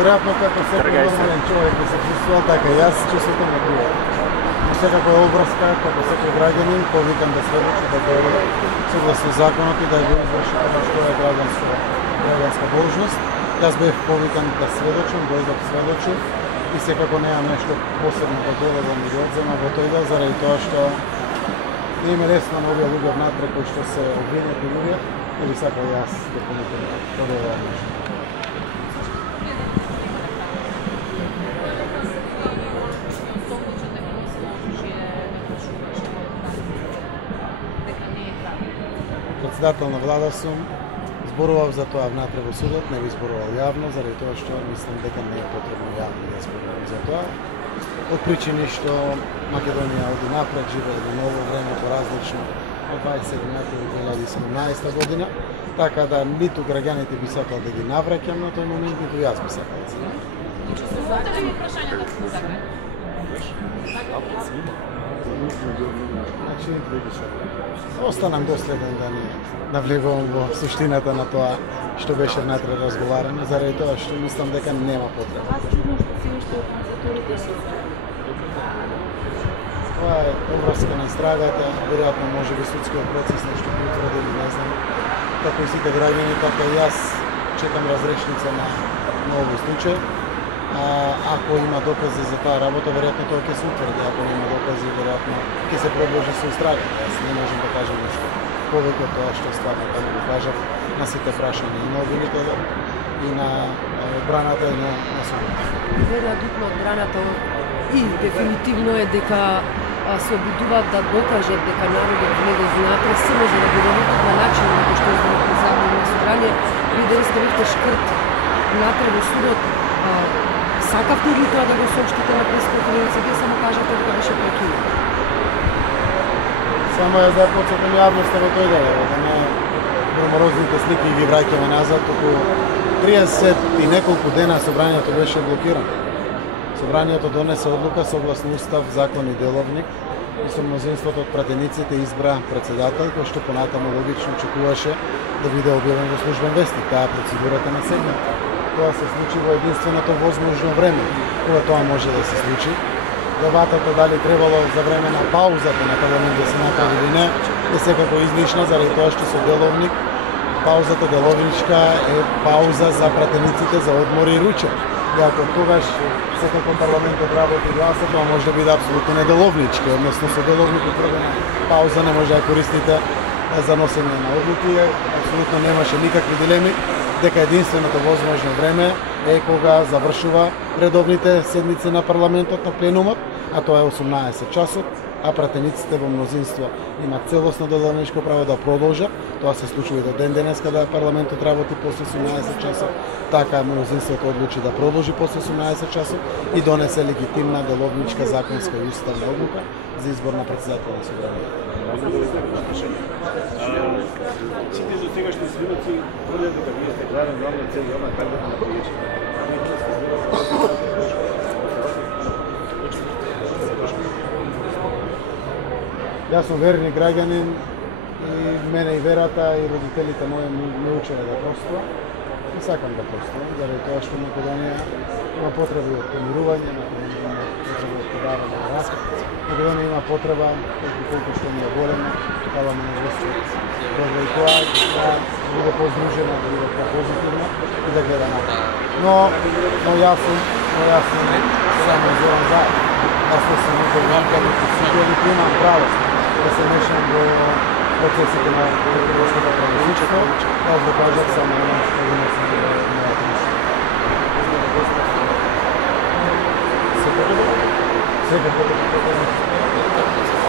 вероятно како секој нормален човек да се чувствувал така и јас чувството ме било. Секако е обврска, како секој граѓанин, повикан да сведочи да дојде согласно законот и да го изврши тоа што е граѓанска должност. Јас бев повикан да сведочам, дојдов сведочи и секако немам нешто посебно да додадам и да одземам во тој дел, заради тоа што не им е лесно на овие луѓе внатре кои што се обвинети луѓе, и би сакал јас дополнително да додадам нешто. Председател на влада сум, зборував за тоа внатре во судот, не би зборувал јавно, заради тоа што мислам дека не е потребно јавно да зборувам за тоа. Од причини што Македонија оди напред, живее во ново време, поразлично од 27. 2017 година, така да ниту граѓаните би сакал да ги навраќам на тој момент, ниту јас би сакал да се навраќам. Имате ли прашања да се закре? Значи, останам доследен да не навлегувам во суштината на тоа што беше внатре разговарано, заради тоа што мислам дека нема потреба. Това е обврска на истрагата, веројатно може би судскиот процес нешто би утврдил, не знам. Како и сите граѓани, така и јас чекам разрешница на овој случај. Ако има докази за таа работа, веројатно тоа ќе се утврди. Ако нема докази, веројатно ќе се продолжи со истрагата. Јас не можам да кажам нешто повеќе од тоа што стварно како го кажав на сите прашања и на обвинителя и на одбраната и на судот. Веројатно одбраната и дефинитивно е дека се обидуваат да докажат дека народот не го знаат, се може да го доведат на начин како што е Законот на собрание. Вие дали ставивте шкрт внатре во судот, сакавте ли тоа да го соопштите на пресконференција, вие само кажете дека беше прекинат? Само е да потсетам јавноста во тој дел, да не громорозните слики ги враќаме назад, околу 30 и неколку дена собранието беше блокирано. Собранието донесе одлука согласно устав, закон и деловник и со мнозинството од пратениците избра председател, кој што понатаму логично очекуваше да биде објавен во службен вестник. Таа процедурата на сегмент. Тоа се случи во единственото возможно време кога тоа може да се случи. Дебатата дали требало за време на паузата на парламент да се направи или не е секако излишна, заради тоа што со деловник паузата деловничка е пауза за пратениците за одмор и ручек. И ако тогаш секако парламентот работи и гласа, тоа може да биде апсолутно неделовнички, односно со деловник утврдена пауза не може да користите за носење на одлуки. Апсолутно немаше никакви дилеми дека единственото возможно време е кога завршува редовните седмици на парламентот на пленумот, а тоа е 18 часот, а пратениците во мнозинство имаат целосно деловничко право да продолжат. Тоа се случува и до ден денес када парламентот работи после 18 часот, така мнозинството одлучи да продолжи после 18 часот и донесе легитимна деловничка законска и уставна одлука за избор на председател на собранието. Сите до сегашни свидоци тврдат дека вие сте главна цел и она така на повеќе. Јас сум верни граѓанин и мене и верата и родителите мои ме учеле да простувам. И сакам да простувам, заради тоа што Македонија има потреба од помирување, има потреба од подавање на расказ. Македонија има потреба, колку што ми е голема, такава ми невоствот. Добро и тоа да биде поздружена, да биде позитивна и да гледа напред. Но јас сум само Зоран Заев. Јас не сум никој граѓанин, нити имам право да се мешам во процесите на македонското правосудство. Јас да кажам само едно што го носам на мојата мисла. Секако